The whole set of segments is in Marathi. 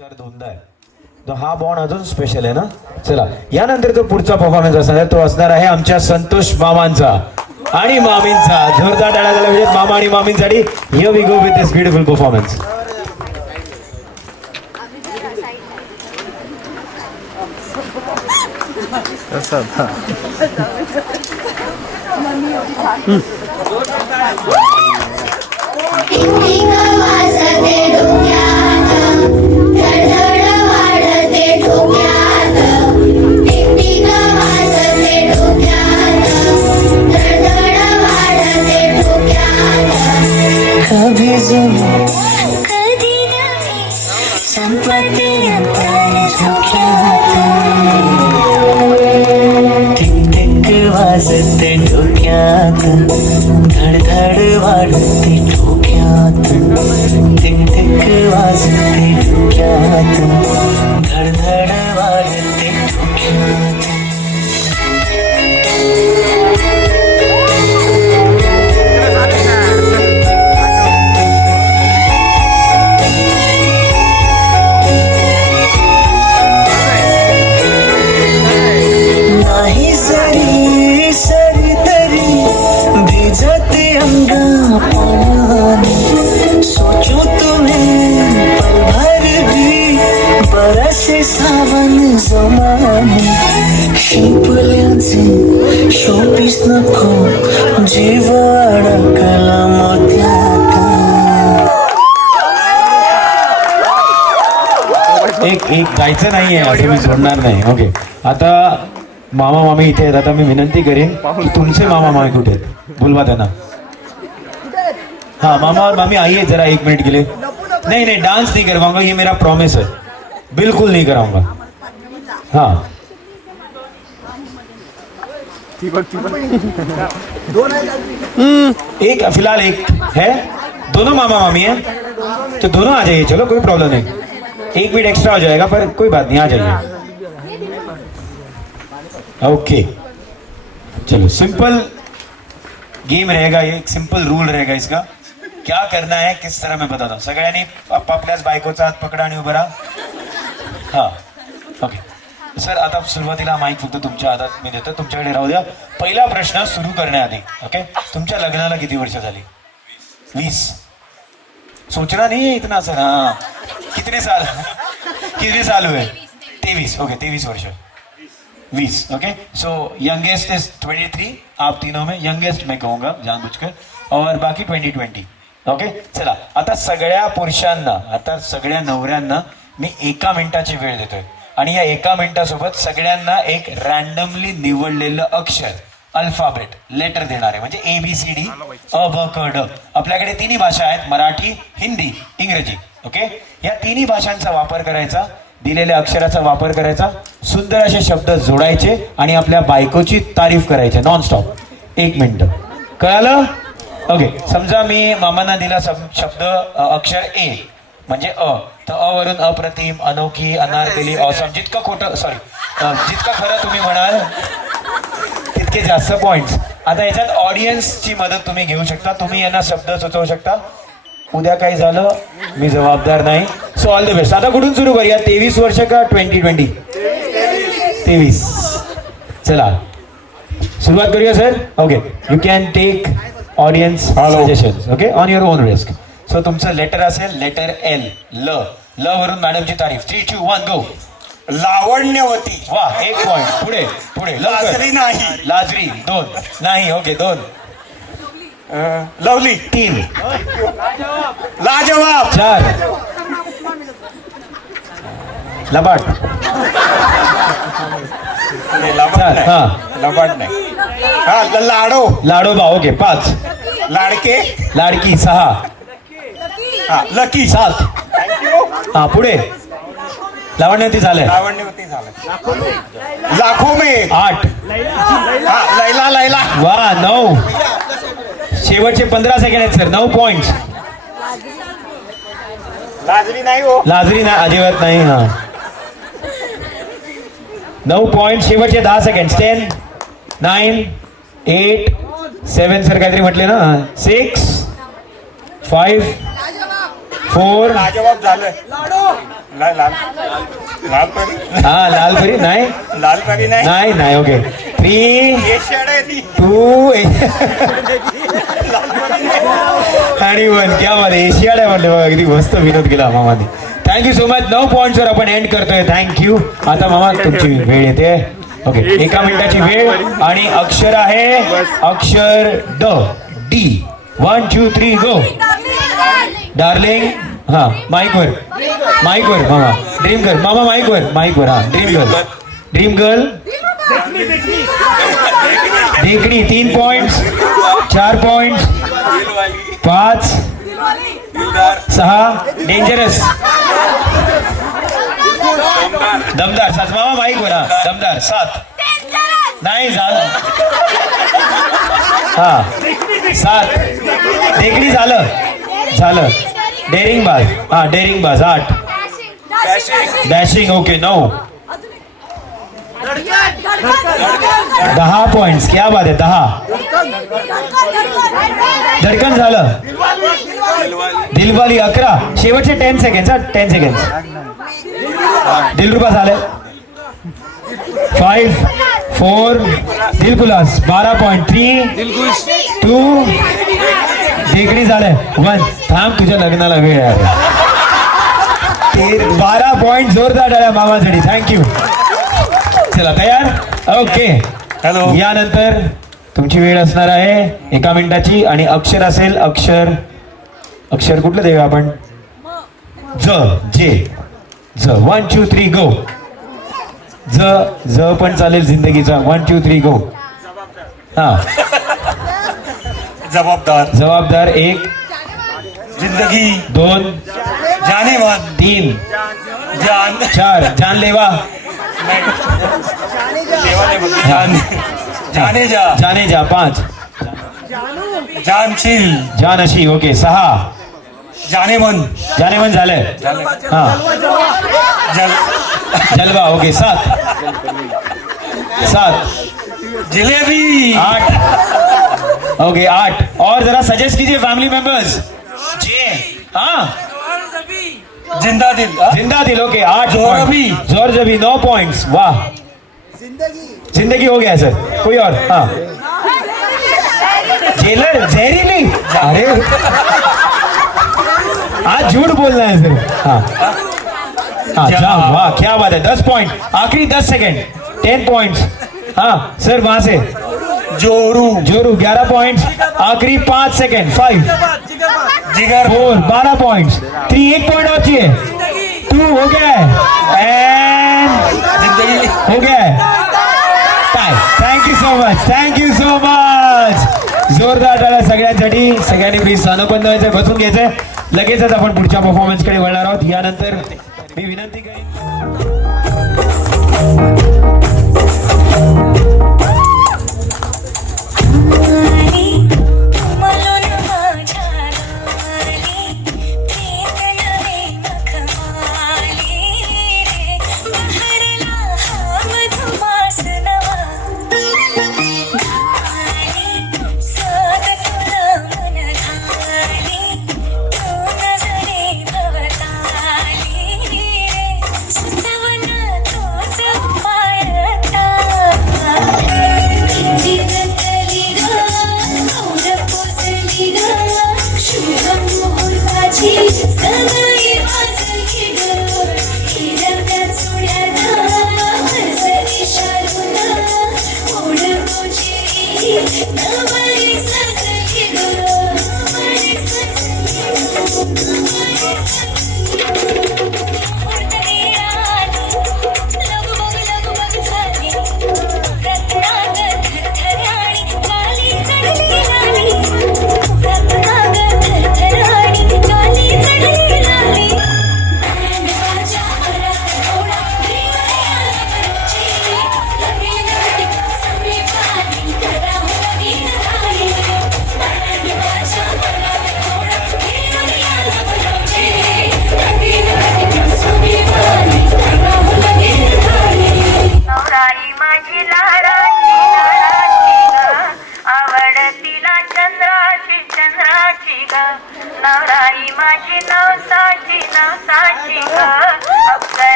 चार दोनदा आहे तो हा बॉन्ड अजून स्पेशल आहे ना. चला यानंतर जो पुढचा परफॉर्मन्स असणार आहे तो असणार आहे आमच्या संतोष मामांचा आणि मामींचा. जोरदार टाळ्या झाल्या पाहिजेत मामा आणि मामींसाठी. Here we go with this beautiful performance. कभी जमी कधी नव्हे संपत्ती टिक टिक वाजते डोक्यात धडधड वाढते डोक्यात टिक टिक वाजते डोक्यात धडधड वाढते डोक्यात. नाही जरी सरी तरी भिजते अंगा पाण्याने सोचो तुम्हें पल भर भी बरसे सावन जमाने शिंपल्याचे शोपीस नको जीव अडकला मोत्यात. एक जायचं नाहीये असं मी सोडणार नाही. ओके आता मामा मामी इथे आहेत. आता मी विनंती करेन की तुमचे मामा मामी कुठे आहेत बोलवा त्यांना. हाँ मामा मामी आइए जरा 1 मिनट के लिए. नहीं नहीं डांस नहीं करवाऊंगा ये मेरा प्रॉमिस है. बिल्कुल नहीं कराऊंगा. हाँ एक फिलहाल एक है. दोनों मामा मामी हैं तो दोनों आ जाइए. चलो कोई प्रॉब्लम नहीं. 1 मिनट एक्स्ट्रा हो जाएगा पर कोई बात नहीं आ जाइए. ओके चलो सिंपल गेम रहेगा ये. एक सिंपल रूल रहेगा इसका. क्या करना है किस तरह मैं बताता हूँ. सगळ्यांनी आपापल्याच बायकोचा हात पकडा आणि उभं राहा. हा ओके सर आता सुरुवातीला माईक फक्त तुमच्या हातात मी देतो. तुमच्याकडे राहू द्या. पहिला प्रश्न सुरू करण्याआधी ओके तुमच्या लग्नाला किती वर्ष झाली. 20. सोचना नहीं है इतना सर. हाँ कितने साल हुए. 23. ओके 23 वर्ष 20. Okay so youngest is 23. आप तीनों में यंगेस्ट मैं कहूँगा जानबूझकर और बाकी 20-20. ओके चला आता सगळ्या पुरुषांना आता सगळ्या नवऱ्यांना मी 1 मिनिटाची वेळ देतोय आणि या 1 मिनिटासोबत सगळ्यांना एक रॅन्डमली निवडलेलं अक्षर अल्फाबेट लेटर देणार आहे. म्हणजे ABCD अ ब क ड. आपल्याकडे 3 भाषा आहेत मराठी हिंदी इंग्रजी. ओके या 3 भाषांचा वापर करायचा. दिलेल्या अक्षराचा वापर करायचा. सुंदर असे शब्द जोडायचे आणि आपल्या बायकोची तारीफ करायची नॉनस्टॉप. 1 मिनिट कळालं. ओके समजा मी मामांना दिला शब्द अक्षर A म्हणजे अ तर अ वरून अप्रतिम अनोखी अनारकेली ऑसम. जितकं खोटं सॉरी जितकं खरं तुम्ही म्हणाल तितके जास्त पॉइंट्स. आता याच्यात ऑडियन्सची मदत तुम्ही घेऊ शकता. तुम्ही यांना शब्द सुचवू शकता. उद्या काही झालं मी जबाबदार नाही. So all the best. आता कुठून सुरू करूया. 23 वर्ष का 20-20. 23. चला सुरुवात करूया sir. Okay you can take audience suggestion okay on your own risk. So तुमचं लेटर असेल लेटर L ल वरून मॅडमची तारीफ. 3, 2, 1 गो. लावण्यवती. वा 1 पॉइंट. पुढे पुढे लाजरी नाही. लाजरी 2 नाही. ओके 2. लवली. 3 लाजवाब. 4 लबाड. लबाड नाही. हा लबाड नाही. हा लाडो. लाडोबा. ओके 5 लाडके. लाडकी 6 हा लकी. 7 हा पुढे लावण्यवती झालंय. लावण्यवती झालं. लाखो में. 8 हा लैला लैला. वा 9 शेवटचे 15 सेकंड आहेत सर. 9 पॉइंट. लाजरी नाही हो. लाजरी नाही अजिबात नाही. हा 9 पॉइंट. शेवटचे 10 सेकंड. 10 9 8 7 सर काहीतरी म्हटले ना. 6 5 4 लाजवाब झालं. लाल लाल लाल परी हा लाल परी नाही लाल परी नाही नाही नाही ओके 3 एशियाड आहे ती 2 आणि 1 क्या बात आहे एशियाड आहे म्हटलं बघा किती मस्त विनोद केला मामाने थँक्यू सो मच 9 पॉईंट्सवर आपण एंड करतोय थँक्यू आता मामा तुमची वेळ येते ओके 1 मिनिटाची वेळ आणि अक्षर आहे अक्षर ड डी 1 2 3 गो डार्लिंग हा माईकवर मामा माईकवर हा ड्रीम गर्ल देखणी 3 पॉइंट्स 4 पॉइंट्स 5 6 डेंजरस दमदार 7 मामा माईकवर हा दमदार 7 नाही झालं हा 7 देखणी झालं डेअरिंग बाज 8 डॅशिंग ओके 9 10 पॉइंट्स क्या बात आहे 10 धडकन झालं दिलवाली 11 शेवटचे 10 सेकंड 10 सेकंड दिलरुबा झालं 5 4 दिलखुलास 12.3 2 देखणी झालंय 1 थांब तुझ्या लग्नाला वेळ आहे 12 पॉइंट जोरदार टाळ्या मामासाठी थँक्यू चला तयार ओके हॅलो यानंतर तुमची वेळ असणार आहे 1 मिनिटाची आणि अक्षर असेल अक्षर कुठलं देऊया आपण ज 1 2 3 गो ज पण चालेल जिंदगीचा 1 2 3 गो हा जबाबदार 1 जिंदगी 2 जानेमान 3 जान 4 जानलेवा जाने जा 5 जानशील जानशी ओके 6 जानेमन झालंय हा जलवा ओके 7 जिलेबी 8 ओके 8 और जरा सजेस्ट कीजिए फैमिली मेंबर्स जे हाँ जिंदा दिल ओके 8 जोर जबी 9 पॉइंट्स वाह जिंदगी हो गया सर कोई और हाँ जेलर जहरीली अरे आज झूठ बोलना है सर हाँ जाम वाह क्या बात है 10 पॉइंट आखिरी 10 सेकेंड 10 पॉइंट्स हाँ सर वहां से जोरू 11 पॉइंट्स आखिरी 5 सेकेंड 5 जिगर 4 12 पॉइंट्स 3 1 पॉइंट और चाहिए 2 हो गया है एंड जिंदगी हो गया है टाइम थँक्यू सो मच जोरदार टाळ्या सगळ्यांनी प्लीज स्थानबंद व्हायचं बसून घ्यायचंय लगेचच आपण पुढच्या परफॉर्मन्स कडे वळणार आहोत यानंतर मी विनंती करेन सुतवा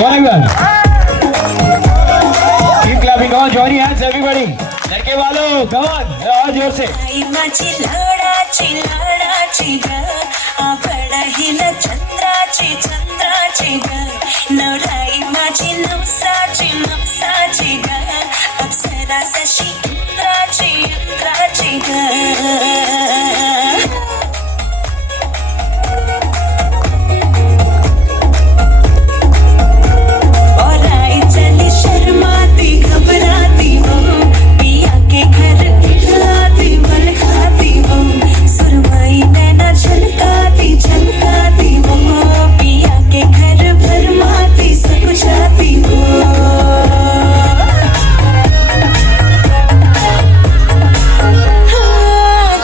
One again. Keep clapping. Come on, join your hands, everybody. लड़के वालों, come on. और जोर से. माझी लाडाची लाडाची ग आवड हिला चंद्राची चंद्राची ग नवलाई माझी नवसाची नवसाची ग अप्सरा सशी इंद्राची इंद्राची ग शर्माती घबराती हो पिया के घर खिलाती बल खाती हो सुरमई नैना छलकाती छलकाती हो पिया के घर भरमाती सब जाती हो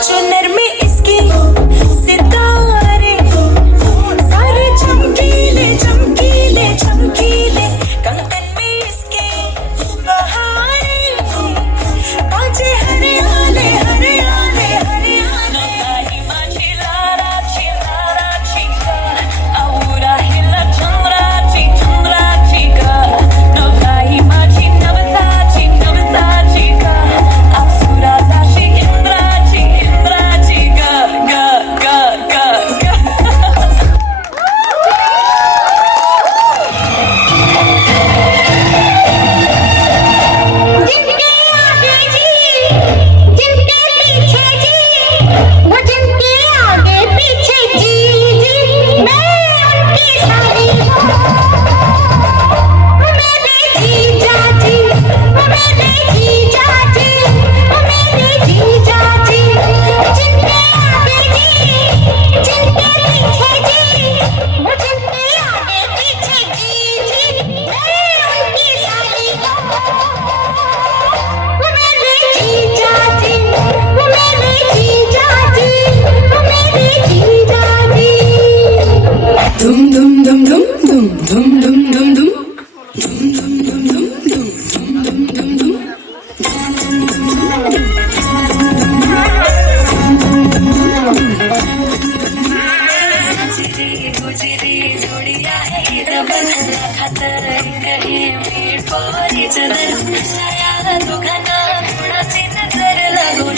चुनर में इसकी सितारे सारे चमकीले चमकीले चमकीले कंगन में इसके बहारे काचे हरियाले हरियाले हरियाले माझी लाडाची लाडाची ग औरा हिला चंद्राची चंद्राची ग नवलाई माझी नवसाची नवसाची ग अप्सरा साशी इंद्राची इंद्राची ग ग ग ग ग जिनके आगे जी जिनके पीछे जी वो जिनके आगे पीछे जी जी मैं उनकी सारी हूँ वो मेरे जीजा जी वो मेरे जीजा जी वो मेरे जीजा जी जिनके आगे जी जिनके पीछे जी वो जिनके आगे पीछे जी जी मैं उनकी सारी हूँ वो मेरे जीजा जी वो मेरे जीजा जी वो मेरे जीजा जी धुम धुम धुम धुम धुम धुम धुम धुम धुम धुम धुम धुम धुम धुम धुम धुम धुम गुजरी जोड़िया है रबन खातर कहे मीठ पोरी चदर यार दुखाना थोड़ा सी नजर लगो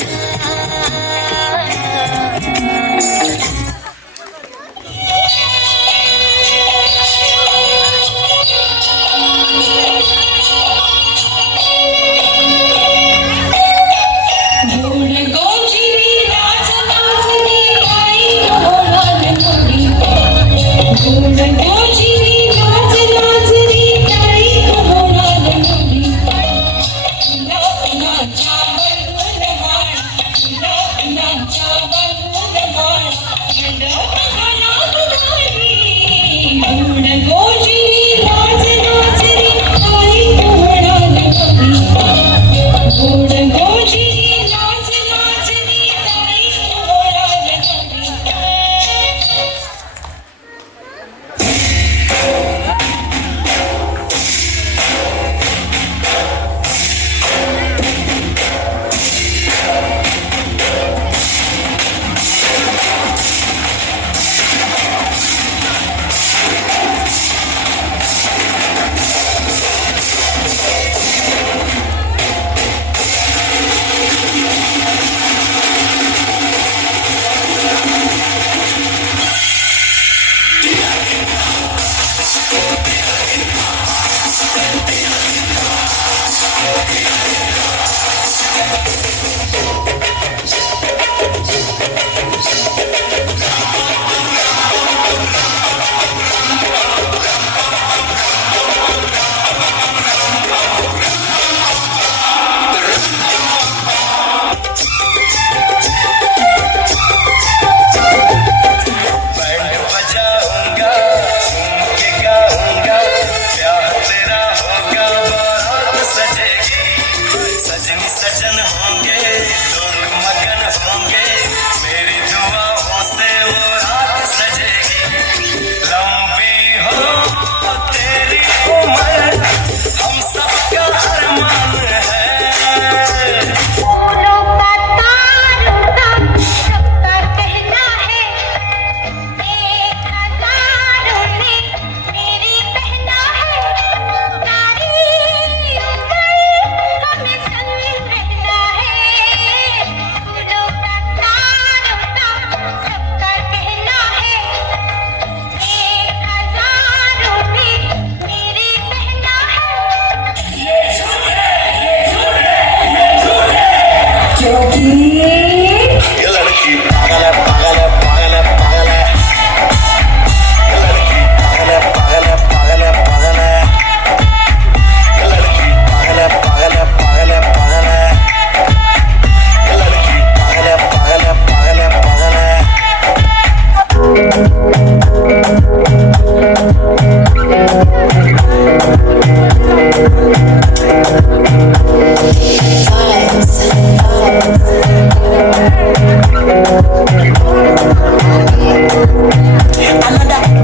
Another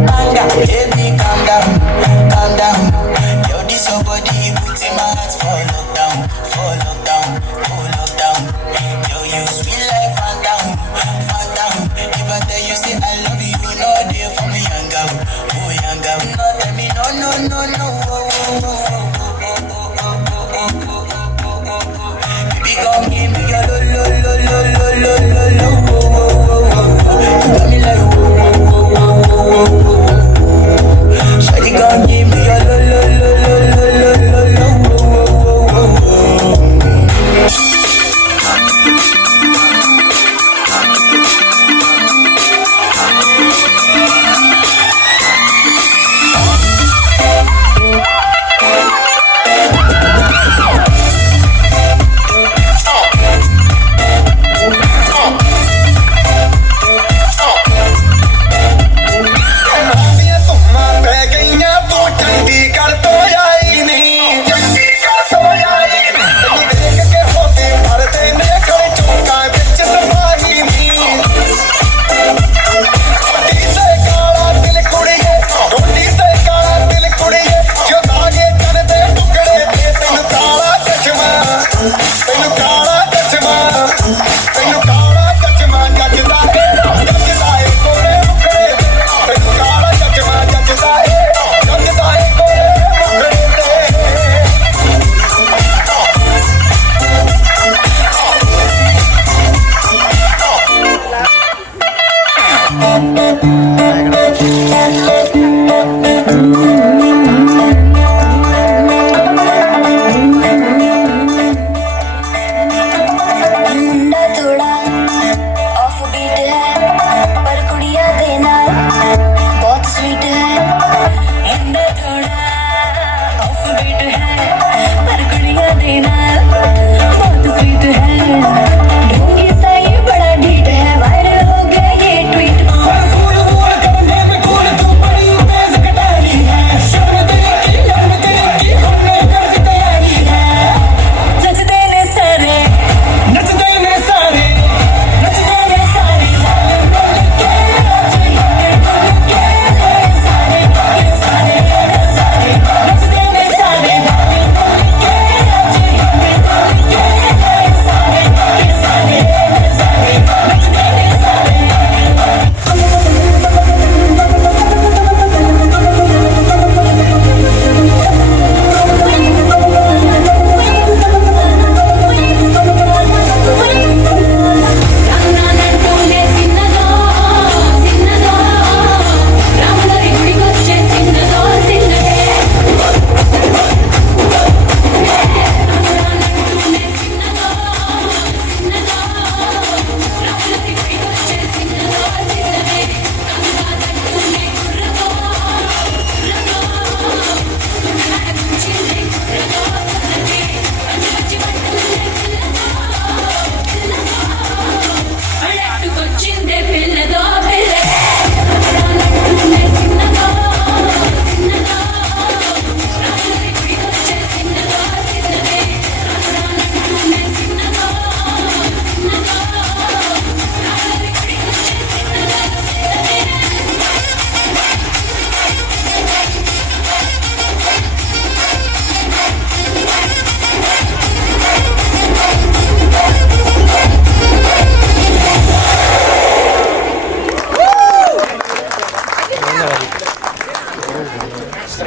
banger, baby, calm down, calm down. Yo, this your body, put in my heart for lockdown, oh lockdown. Yo, you sweet life, phantom, phantom. If I tell you say I love you, you know they for me, young girl, oh young girl. No, tell me no, no, no, no, oh, oh, oh, oh, oh. Baby, come give me your lo, lo, lo, lo, lo, lo, lo, lo, oh, oh, oh, oh. You got me like Shawty gon' give me a lo lo lo lo lo lo lo lo wo wo wo wo.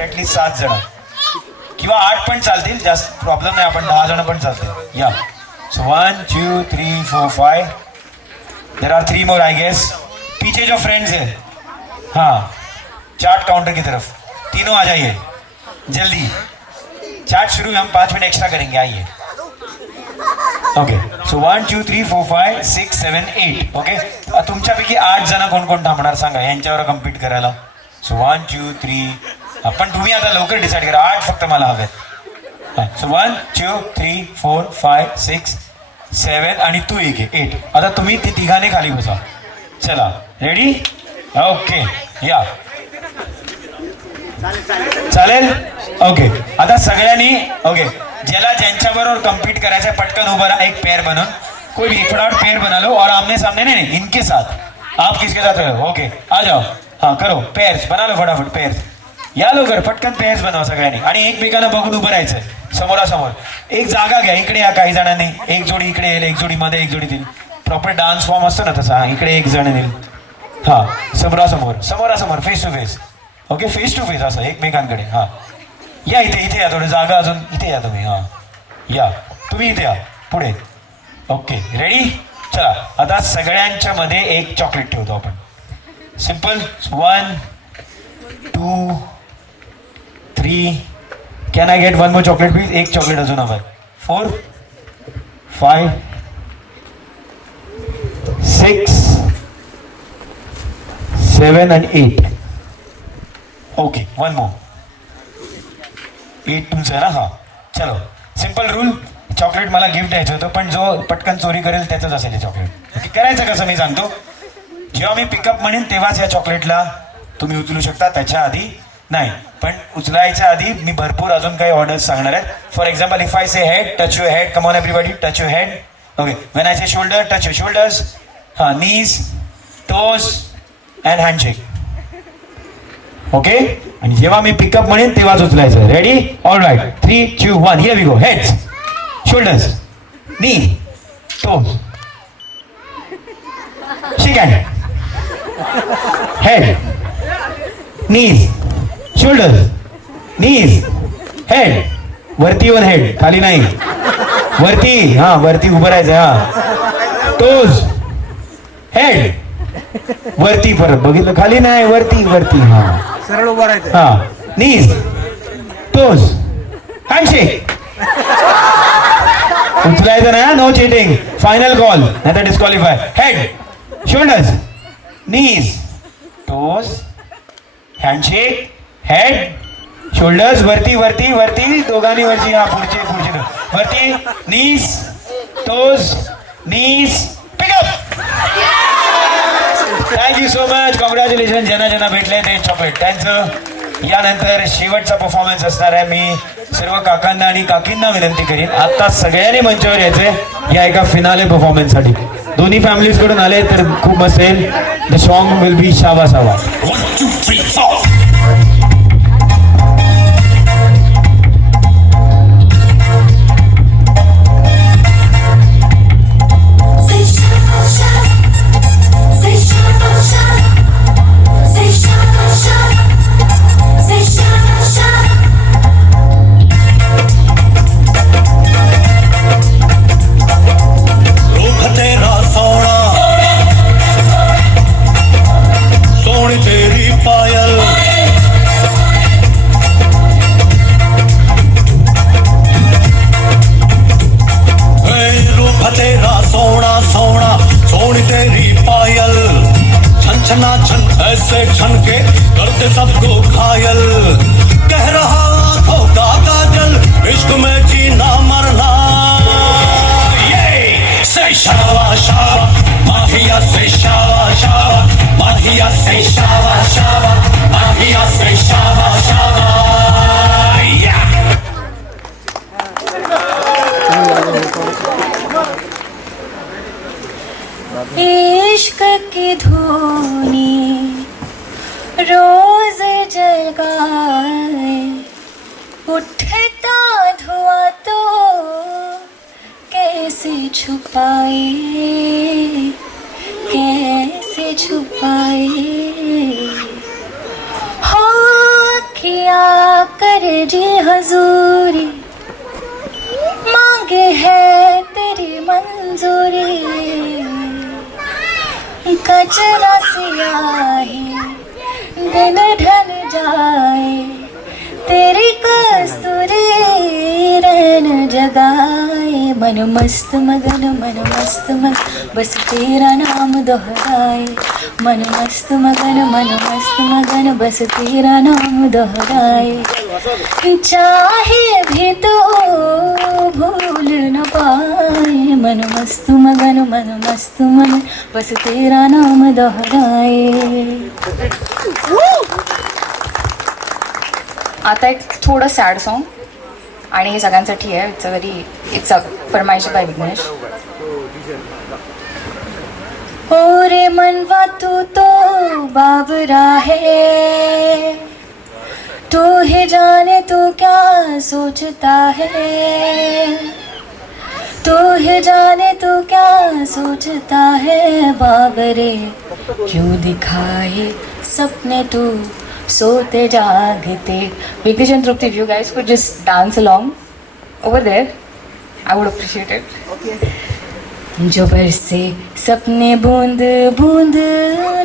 At least 7 जण किंवा 8 पण चालतील, जास्त प्रॉब्लेम नाही, आपण 10 जण पण चालतील. या so 1 2 3 4 5 there are 3 more I guess. पीछे जो फ्रेंड्स है, हाँ चार्ट काउंटर की तरफ तीनों आ जाइए जल्दी. चार्ट शुरू हम 5 मिनट एक्स्ट्रा करेंगे, आइए. Okay so 1 2 3 4 5 6 7 8. ओके तुमच्यापैकी 8 जण कोण कोण थांबणार सांगा यांच्यावर कम्पीट करायला. सो 1 2 3 पण तुम्ही आता लवकर डिसाईड करा, 8 फक्त मला हवे. सो 1 2 3 4 5 6 7 आणि तू एक 8. आता तुम्ही ती तिघाने खाली बसा. चला रेडी ओके या चालेल. ओके आता सगळ्यांनी ओके ज्याला ज्यांच्याबरोबर कम्पीट करायचं पटकन उभं राहा. एक पेयर बनून कोई भी फटाफट पेयर बना लो और आमने सामने नहीं इनके साथ आप किसके साथ हो. ओके आ जाओ. हाँ करो पेयर्स बना लो फटाफट पेयर्स. या लवकर पटकन पेयर्स बनवा सगळ्यांनी आणि एकमेकांना बघून उभं राहायचंय समोरासमोर. एक जागा घ्या इकडे या काही जणांनी. एक जोडी इकडे येईल एक जोडी मध्ये एक जोडी देईल. प्रॉपर डान्स फॉर्म असतो ना तसा. इकडे एक जण येईल. हा समोरासमोर समोरासमोर face to face. Okay face to face असं एकमेकांकडे. हा या इथे या थोडी जागा अजून इथे या तुम्ही. हा या तुम्ही इथे या पुढे. Okay ready. चला आता सगळ्यांच्या मध्ये एक चॉकलेट ठेवतो आपण. Simple 1 2 3. Can I get 1 more chocolate please. एक चॉकलेट अजून हवं. 4 5 6 7 and 8. ओके 1 मोर. 8 तुमचं आहे ना. हा चलो सिंपल रूल. चॉकलेट मला गिफ्ट द्यायचं होतं पण जो पटकन चोरी करेल त्याचंच असेल चॉकलेट. ओके करायचं कसं मी सांगतो. जेव्हा मी पिकअप म्हणेन तेव्हाच या चॉकलेटला तुम्ही उचलू शकता. त्याच्या आधी नाही. पण उचलायच्या आधी मी भरपूर अजून काही ऑर्डर्स सांगणार आहेत. For example if I say head touch your head. Come on everybody touch your head. Okay when I say shoulder touch your shoulders. हां knees toes and handshake. Okay आणि जेव्हा मी पिकअप म्हणेन तेव्हाच उचलायचं. Ready all right 3 2 1 here we go. Heads shoulders knee toes shake hand head knees shoulders knees head. वरती वन हेड खाली नाही. वरती हा वरती उभं राहायचं. हा टोज हेड वरती परत बघितलं खाली नाही वरती वरती. हा सरळ उभा राहायचं. हा नीज टोज हँडशेक. उचलायचं ना. No cheating. फायनल कॉल नाही तर disqualify. Head shoulders knees toes handshake head shoulders वरती वरती वरती दोघांनी वरती. हा पुढचे पुढचे वरती knees toes knees pick up. Thank you so much. Congratulation. ज्यांना ज्यांना भेटले ते चॉकलेट त्यांचं. यानंतर शेवटचा परफॉर्मन्स असणार आहे. मी सर्व काकांना आणि काकींना विनंती करीन आता सगळ्यांनी मंचावर यायचे या एका फिनाले परफॉर्मन्स साठी. दोन्ही फॅमिलीज कडून आले तर खूप मस्त येईल. The song will be Shava Shava. 1 2 3 4. Say shabba shabba, say shabba shabba, say shabba shabba, say shabba shabba. रूप तेरा सोना सोनी तेरी पायल. रूप तेरा सोना सोना सोनी तेरी पायल. छन छना छन ऐसे छन के करते सबको घायल. कह रहा आंखों का काजल इश्क में जीना मरना. Say shaba shaba, Mahia say shaba shaba, Mahia say shaba shaba, Mahia say shaba shaba. Yeah. इश्क की धुनी रोज जगाए. उठता धुआं तो कैसे छुपाए कैसे छुपाए. हो किया कर जी हजूरी मांगे है तेरी मंजूरी. कचरा सियाही दिन ढल जाए तेरी कस्तूरी रैन जगाए. मन मस्त मगन बस तेरा नाम दोहराए मन मस्त मगन बस तेरा नाम दोहराए चाहे भी तो भूल न पाए मन मस्त मगन बस तेरा नाम दोहराए. आता एक थोडं सॅड सॉन्ग आणि हे सगळ्यांसाठी आहे. इट्स फरमाईश बाय विघ्नेश. ओ रे मनवा तू तो बावरा है तू ही जाने तू क्या सोचता है तू ही जाने तू क्या सोचता है बाबरे क्यों दिखाए सपने तू सोते जागते. Vignesh and Trupti, if you guys could just dance along over there, I would appreciate it. Okay. जो बरसे सपने बूंद बूंद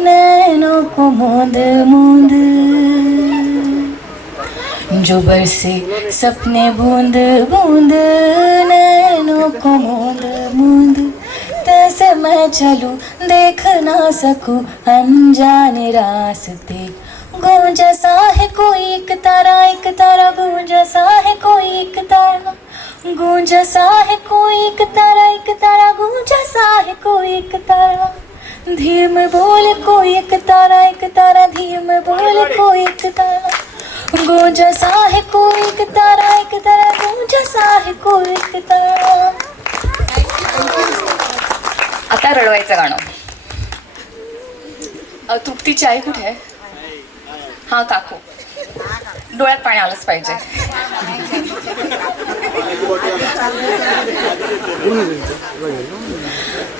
नैनों को मूंद मूंद जो बरसे सपने बूंद बूंद नैनों को मूंद मूंद तैसे मैं चलूं देख ना सकूं अनजाने रास्ते गूंजा सा है कोई एक तारा गूंजा सा है कोई एक तारा गूंजा सा है कोई एक तारा गूंजा सा है कोई एक तारा धीर में बोले कोई एक तारा धीर में बोले कोई एक तारा गूंजा सा है कोई एक तारा गूंजा सा है कोई एक तारा. आता रडवायचं गाणं. तृप्तीची आई कुठे आहे? हा काकू डोळ्यात पाणी आलंच पाहिजे.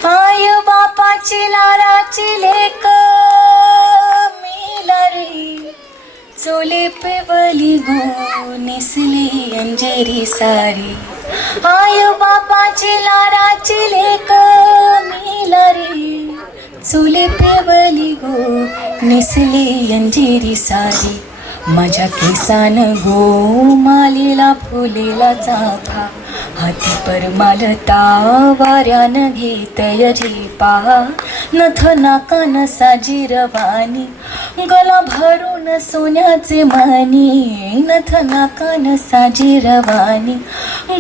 आय बापाची लाराची लेक मिलारी चोले पे बली गो निसली अंजेरी सारी. आय बापाची लाराची लेक मिलारी चोले पे बली गो निसली अंजेरी सारी. माझ्या केसान गो मालेला फुलेला चाफा हाती परमालता वाऱ्यानं घेतय झेपा नथ नाकान साजी रवानी गला भरून सोन्याचे मानी नथ नाकान साजी रवानी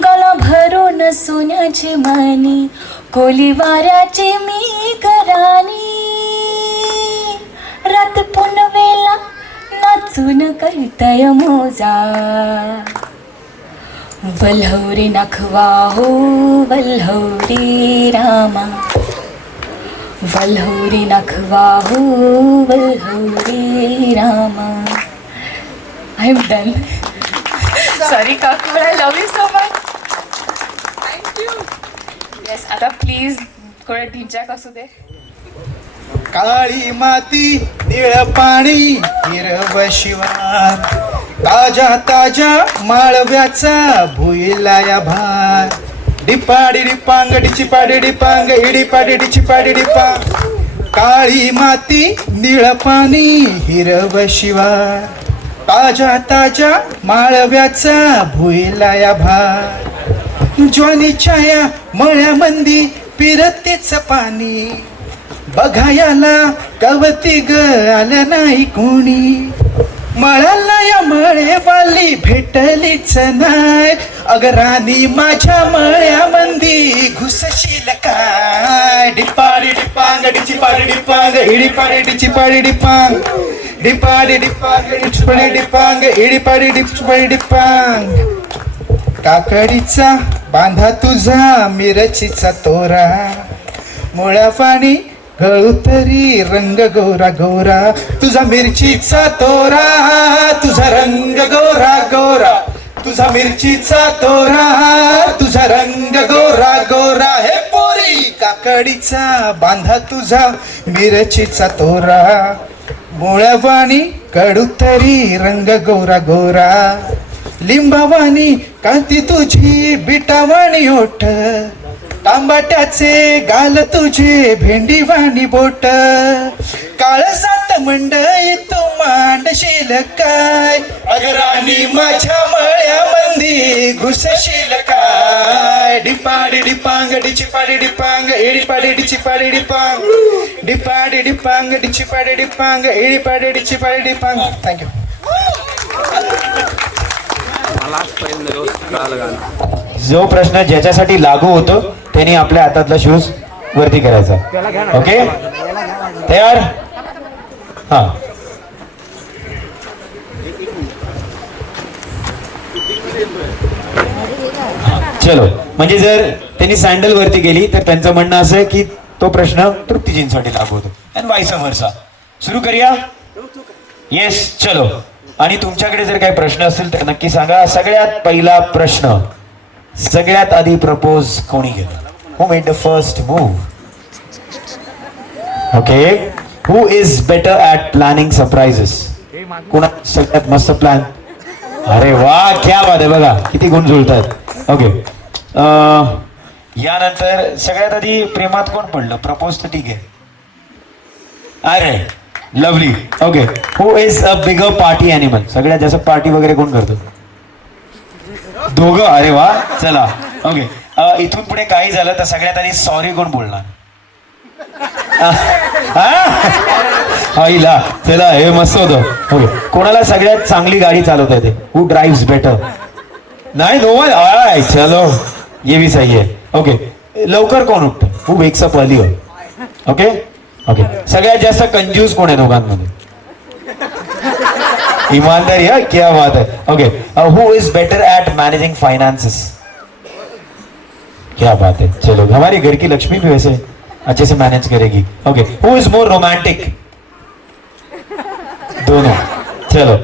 गला भरून सोन्याचे मानी कोली वाऱ्याची मी करानी रात पुनवेला नाचून करतय मोजा वल्हवरी नाखवा हो वल्हवरी रामा वल्हवरी नाखवा हो वल्हवरी रामा. I am done. सॉरी काकू, I love you so much. Thank you. Yes, आता प्लीज थोडं ढिंच्याक असू दे. काळी माती निळ पाणी हिरव शिवार ताजा ताजा माळव्याचा भुईला या भार डिपाडी डिपांग डिचिपाडी डिपांग इडीपाडी डिचिपाडी डिपांग. काळी माती निळ पाणी हिरव शिवार ताजा ताजा माळव्याचा भुईला या भार ज्वानी छाया मळ्यामंदी पिरतेच पाणी बघायला कवती ग आलं नाही कोणी मळाला या मळेवाली भेटलीच नाही अगरानी माझ्या मळ्यामंदी घुसशील काय डिपाडी डिपांग डिचिपाडी डिपांग इडीपाडी डिचिपाडी डिपांग डिपाडी डिपांग डिचिपाडी डिपांग इडीपाडी डिचिपाडी डिपांग. काकडीचा बांधा तुझा मिरचीचा तोरा मुळा पाणी गळू तरी रंग गोरा गोरा तुझा मिरचीचा तोरा तुझा रंग गोरा गोरा तुझा मिरचीचा तोरा तुझा रंग गोरा गोरा. हे पोरी काकडीचा बांधा तुझा मिरचीचा तोरा मुळ्यावाणी कडू तरी रंग गोरा गोरा लिंबावाणी कांती तुझी बिटावाणी ओठ तांबाट्याचे गाल तुझे भेंडीवाणी बोट काळजात मंडई तू मांडशील घुसशील काय अगराणी माझ्या मळ्यामंदी घुसशील काय डिपाडी डिपांग डिचिपाडी डिपांग एडीपाडी डिचिपाडी डिपांग डिपाडी डिपांग डिचिपाडी डिपांग एडीपाडी डिचिपाडी डिपांग. थँक्यू. जो प्रश्न ज्याच्यासाठी लागू होतो त्यांनी आपल्या हातातला शूज वरती करायचा. ओके तयार. हा चलो. म्हणजे जर त्यांनी सँडल वरती गेली तर त्यांचं म्हणणं असं आहे की तो प्रश्न तृप्तीजींसाठी लागू होतो आणि वाईस वर्सा. सुरू करूया. येस चलो. आणि तुमच्याकडे जर काही प्रश्न असतील तर नक्की सांगा. सगळ्यात पहिला प्रश्न, सगळ्यात आधी प्रपोज कोणी केलं? Who made the first move? Okay. Who is better at planning surprises? कोणा सगळ्यात मस्त प्लॅन? अरे वा क्या बात आहे. बघा किती गुण जुळतात. ओके. यानंतर सगळ्यात आधी प्रेमात कोण पडलं? प्रपोज तर ठीक आहे. अरे lovely. Okay. Who is a bigger party animal? सगळ्यात जास्त पार्टी वगैरे कोण करतो? दोघं. अरे वा चला. ओके. इथून पुढे काही झालं तर सगळ्यात आधी सॉरी कोण बोलणार? आईला चला हे मस्त होतं. ओके. कोणाला सगळ्यात चांगली गाडी चालवता येते? Who drives better? नाही नो वन. आय चलो ये भी सही है. ओके. लवकर कोण उठतं? Who wakes up early? Okay. Okay. सगळ्यात जास्त कंजूस कोण आहे दोघांमध्ये? ईमानदारी. हा क्या बात है. Okay. Who is better at managing finances? क्या बात है. चलो हमारी घर की लक्ष्मी भी वैसे अच्छे से मैनेज करेगी. Okay. Who is more romantic? दोनों. चलो.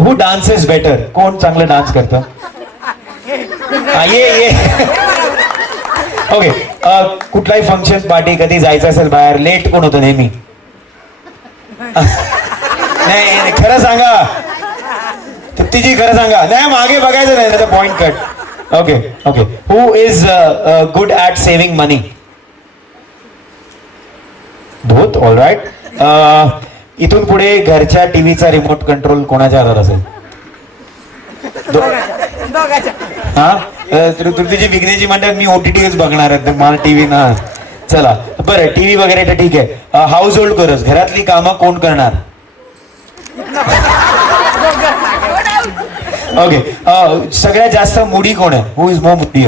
हु डांसेस बेटर? कोण चांगलं डान्स करतं? ये ओके. कुठलाही फंक्शन पार्टी कधी जायचं असेल बाहेर लेट कोण होतं नेहमी? नाही खरं सांगा तृप्तीजी, खरं सांगा. नाही मागे बघायचं नाही point cut. Okay. Okay. Who is good at saving money? Both. All right. इथून पुढे घरच्या टीव्हीचा रिमोट कंट्रोल कोणाच्या हातात असेल? हा तृप्तीजी विघ्नेची म्हणतात मी OTTच बघणार आहे मला टीव्ही ना. चला बरं टीव्ही वगैरे तर ठीक आहे. हाऊस होल्ड करस घरातली कामं कोण करणार? ओके. सगळ्यात जास्त मुडी कोण आहे? हु इज मोर मुडी?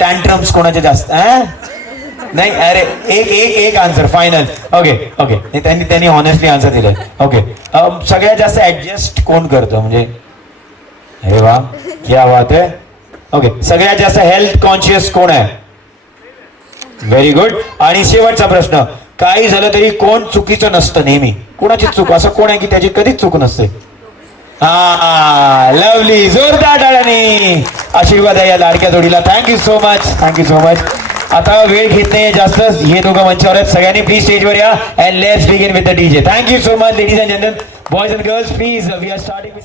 टँट्रम्स कोणाचे जास्त? नाही अरे एक आन्सर फायनल. ओके. ओके. त्यांनी ऑनेस्टली आन्सर दिलाय. ओके. सगळ्यात जास्त ऍडजस्ट कोण करतं? म्हणजे अरे वा क्या बात है. ओके. सगळ्यात जास्त हेल्थ कॉन्शियस कोण आहे? Very good. आणि शेवटचा प्रश्न, काही झालं तरी कोण चुकीचं नसतं नेहमी? कोणाची चूक असं कोण आहे की त्याची कधीच चूक नसते? हा लवली. जोरदार टाळ्यांनी आशीर्वाद आहे या लाडक्या जोडीला. Thank you so much. Thank you so much. आता वेळ घेत नाही जास्त. हे दोघं मंचावर आहेत. सगळ्यांनी प्लीज स्टेजवर या and let's begin with the DJ. Thank you so much ladies and gentleman, boys and girls. Please we are starting with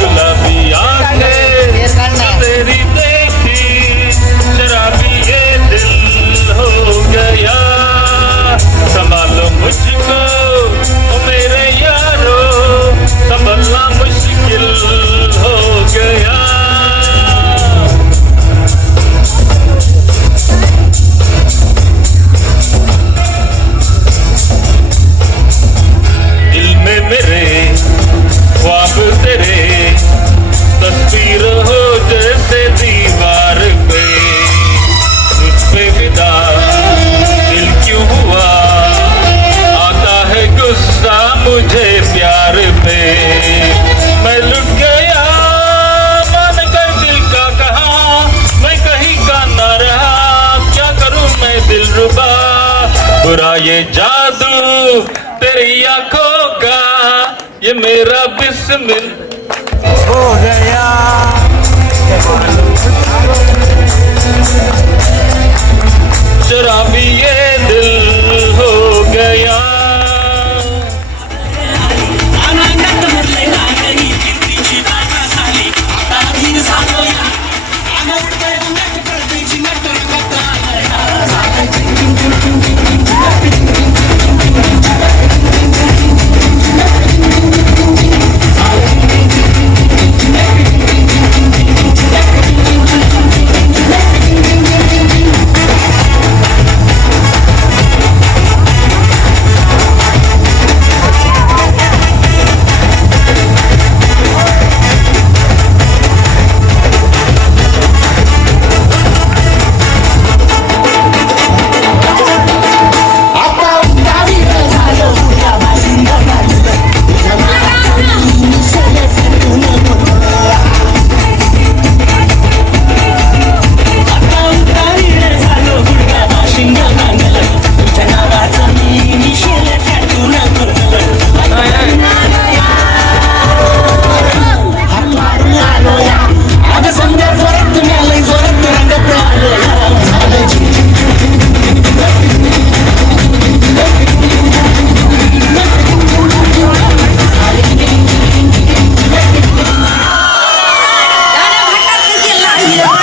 गुलाबी आंखें तेरी देखी शराबी ये दिल हो गया. संभालो मुझको ओ मेरे यारो, संभलना मुश्किल हो गया. दिल में मेरे ख्वाब तेरे, तस्वीर हो जैसे दीवार पे. तुझ पे विदा दिल क्यों हुआ, आता है गुस्सा मुझे प्यार पे. मैं लुट गया मान कर दिल का कहा, मैं कहीं का ना रहा. क्या करूं मैं दिलरुबा, बुरा ये जादू तेरी आंखों का, ये मेरा बिस्मिल हो गया. शराबी ये दिल हो गया. आनंदात भरले नाही कितीची बाबा झाली आता धीर सांगूया. दिया